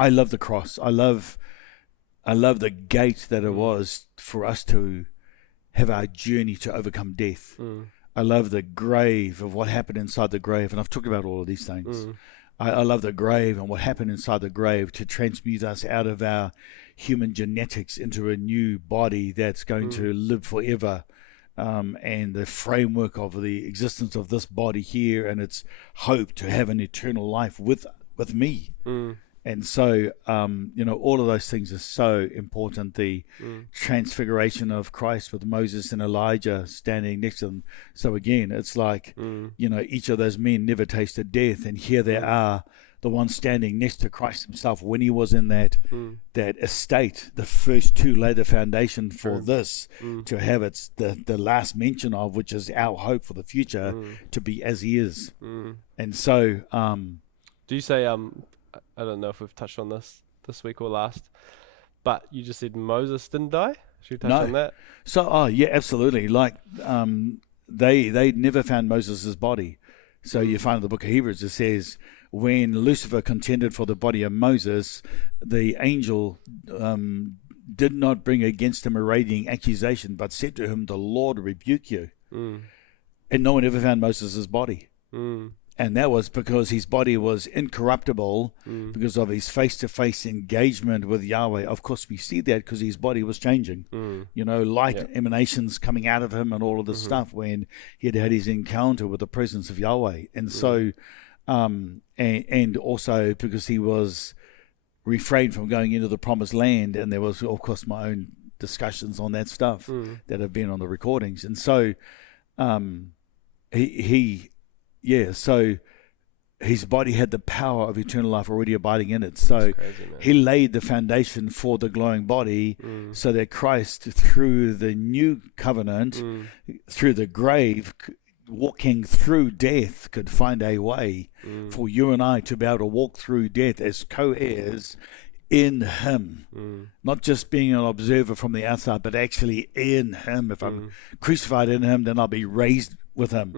I love the cross. I love the gate that it was for us to have our journey to overcome death. I love the grave of what happened inside the grave, and I've talked about all of these things. I love the grave and what happened inside the grave to transmute us out of our human genetics into a new body that's going to live forever, and the framework of the existence of this body here and its hope to have an eternal life with me. And so, all of those things are so important. The transfiguration of Christ with Moses and Elijah standing next to them. So again, it's like, each of those men never tasted death. And here they are, the one standing next to Christ himself when he was in that estate. The first two laid the foundation for this, to have its the last mention of, which is our hope for the future, to be as he is. And so... do you say... I don't know if we've touched on this week or last, but you just said Moses didn't die. Should we touch on that? So, yeah, absolutely. Like, they never found Moses' body. So you find in the book of Hebrews, it says, when Lucifer contended for the body of Moses, the angel did not bring against him a raging accusation, but said to him, the Lord rebuke you. And no one ever found Moses' body. And that was because his body was incorruptible because of his face-to-face engagement with Yahweh. Of course, we see that because his body was changing. Light emanations coming out of him and all of this stuff when he had had his encounter with the presence of Yahweh. And so, and also because he was refrained from going into the promised land. And there was, of course, my own discussions on that stuff that have been on the recordings. And so so his body had the power of eternal life already abiding in it. So crazy, he laid the foundation for the glowing body so that Christ, through the new covenant, through the grave, walking through death, could find a way for you and I to be able to walk through death as co-heirs in him, not just being an observer from the outside, but actually in him. If I'm crucified in him, then I'll be raised with him.